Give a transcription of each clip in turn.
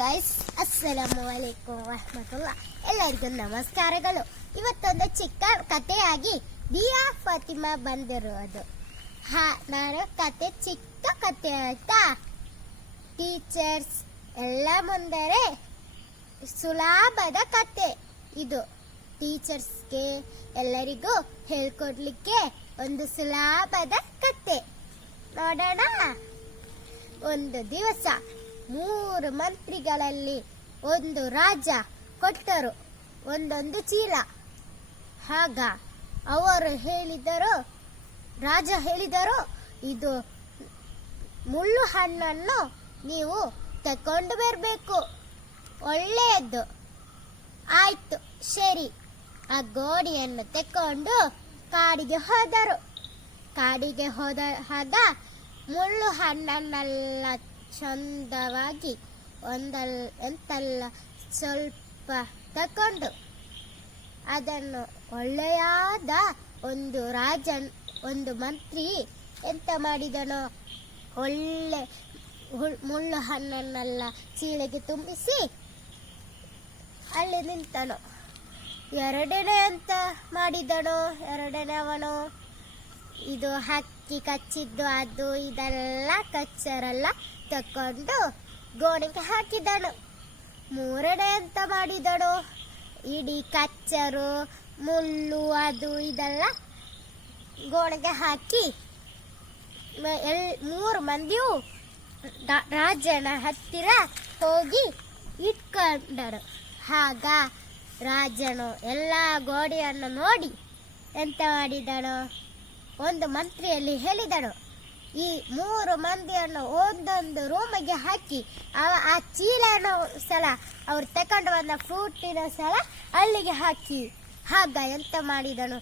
Guys, ಅಸ್ಸಲಾಮು ಅಲೈಕುಂ ವರಹಮತುಲ್ಲಾ. ಎಲ್ಲರಿಗೂ ನಮಸ್ಕಾರಗಳು. ಇವತ್ತೊಂದು ಚಿಕ್ಕ ಕಥೆಯಾಗಿ ದಿಯಾ ಫಾತಿಮಾ ಬಂದಿರೋದು. ನಾನು ಚಿಕ್ಕ ಕಥೆ ಆಯ್ತಾ. ಟೀಚರ್ಸ್ ಎಲ್ಲ ಮುಂದರೆ ಸುಲಭದ ಕಥೆ ಇದು. ಟೀಚರ್ಸ್ಗೆ ಎಲ್ಲರಿಗೂ ಹೇಳ್ಕೊಡ್ಲಿಕ್ಕೆ ಒಂದು ಸುಲಭದ ಕಥೆ. ನೋಡೋಣ. ಒಂದು ದಿವಸ 3 ಮಂತ್ರಿಗಳಲ್ಲಿ ಒಂದು ರಾಜ ಕೊಟ್ಟರು ಒಂದೊಂದು ಚೀಲ. ಆಗ ರಾಜ ಹೇಳಿದರು, ಇದು ಮುಳ್ಳು ಹಣ್ಣನ್ನು ನೀವು ತಕೊಂಡು ಬರಬೇಕು, ಒಳ್ಳೆಯದು. ಆಯ್ತು, ಸರಿ. ಆ ಗೋಣಿಯನ್ನು ತಕೊಂಡು ಕಾಡಿಗೆ ಹೋದರು. ಕಾಡಿಗೆ ಹೋದಾಗ ಮುಳ್ಳು ಹಣ್ಣನ್ನೆಲ್ಲ ಚಂದವಾಗಿ ಎಂತಲ್ಲ ಸ್ವಲ್ಪ ತಕೊಂಡು ಅದನ್ನು ಒಳ್ಳೆಯಾದ ಒಂದು ಮಂತ್ರಿ ಎಂತ ಮಾಡಿದನೋ, ಒಳ್ಳೆ ಮುಳ್ಳು ಹಣ್ಣನ್ನೆಲ್ಲ ಚೀಲೆಗೆ ತುಂಬಿಸಿ ಅಲ್ಲಿ ನಿಂತನು. ಎರಡನೇ ಅವನು ಇದು ಹಕ್ಕಿ ಕಚ್ಚಿದ್ದು ಅದು ಇದೆಲ್ಲ ಕಚ್ಚರೆಲ್ಲ ತಕೊಂಡು ಗೋಣಿಗೆ ಹಾಕಿದನು. 3ನೇ ಅಂತ ಮಾಡಿದನು, ಇಡೀ ಕಚ್ಚರು ಮುಳ್ಳು ಅದು ಇದೆಲ್ಲ ಗೋಣಿಗೆ ಹಾಕಿ 3 ಮಂದಿಯೂ ರಾಜನ ಹತ್ತಿರ ಹೋಗಿ ಇಟ್ಕೊಂಡರು. ಆಗ ರಾಜನು ಎಲ್ಲ ಗೋಡೆಯನ್ನು ನೋಡಿ ಎಂತ ಮಾಡಿದನು, ಒಂದು ಮಂತ್ರಿಯಲ್ಲಿ ಹೇಳಿದನು, ಈ 3 ಮಂದಿಯನ್ನು ಒಂದೊಂದು ರೂಮಿಗೆ ಹಾಕಿ ಆ ಚೀಲನ ಸಲ ಅವ್ರು ತಕೊಂಡು ಬಂದ ಫ್ರೂಟಿನ ಸಲ ಅಲ್ಲಿಗೆ ಹಾಕಿ. ಆಗ ಎಂತ ಮಾಡಿದನು,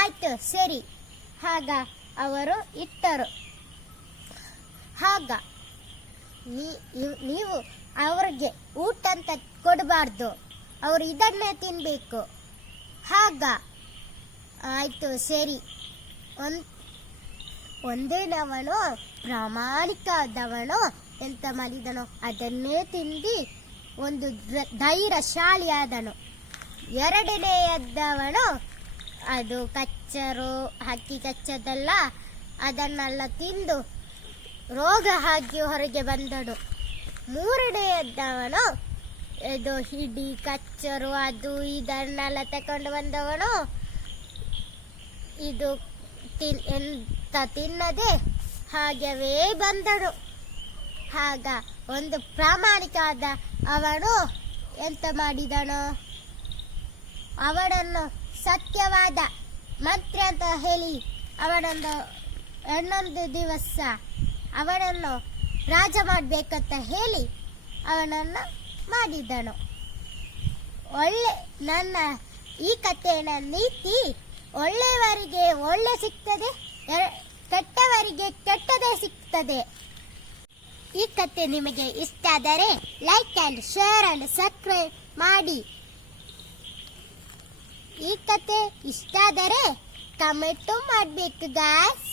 ಆಯ್ತು ಸರಿ. ಆಗ ಅವರು ಇಟ್ಟರು. ಆಗ ನೀವು ಅವ್ರಿಗೆ ಊಟ ಅಂತ ಕೊಡಬಾರ್ದು, ಅವರು ಇದನ್ನೇ ತಿನ್ಬೇಕು. ಆಗ ಆಯ್ತು ಸರಿ. ಒಂದೇನವನು ಪ್ರಾಮಾಣಿಕದವನು ಎಂತ ಮಾಡಿದನು, ಅದನ್ನೇ ತಿಂದು ಒಂದು ಧೈರ್ಯಶಾಲಿಯಾದನು. 2ನೇಯದ್ದವನು ಅದು ಹಕ್ಕಿ ಕಚ್ಚದಲ್ಲ ಅದನ್ನೆಲ್ಲ ತಿಂದು ರೋಗ ಆಗಿ ಹೊರಗೆ ಬಂದನು. 3ನೇಯದ್ದವನು ಇದು ಹಿಡಿ ಕಚ್ಚರು ಅದು ಇದನ್ನೆಲ್ಲ ತಕೊಂಡು ಬಂದವನು ಇದು ತಿನ್ನದೆ ಹಾಗೆಯೇ ಬಂದನು. ಆಗ ಒಂದು ಪ್ರಾಮಾಣಿಕವಾದ ಅವನು ಎಂತ ಮಾಡಿದನು, ಅವನನ್ನು ಸತ್ಯವಾದ ಮಂತ್ರಿ ಅಂತ ಹೇಳಿ ಇನ್ನೊಂದು ದಿವಸ ಅವನನ್ನು ರಾಜ ಮಾಡಬೇಕಂತ ಹೇಳಿ ಅವನನ್ನು ಮಾಡಿದನು. ನನ್ನ ಈ ಕಥೆಯ ನೀತಿ, ಒಳ್ಳೆಯವರಿಗೆ ಒಳ್ಳೆ ಸಿಗ್ತದೆ, ಕೆಟ್ಟವರಿಗೆ ಕೆಟ್ಟದೇ ಸಿಗ್ತದೆ. ಈ ಕಥೆ ನಿಮಗೆ ಇಷ್ಟ ಆದರೆ like and share and subscribe ಮಾಡಿ. ಈ ಕಥೆ ಇಷ್ಟ ಆದರೆ ಕಮೆಂಟ್ ಮಾಡಬೇಕು ಗಾಯ್ಸ್.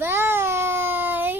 ಬಾಯ್.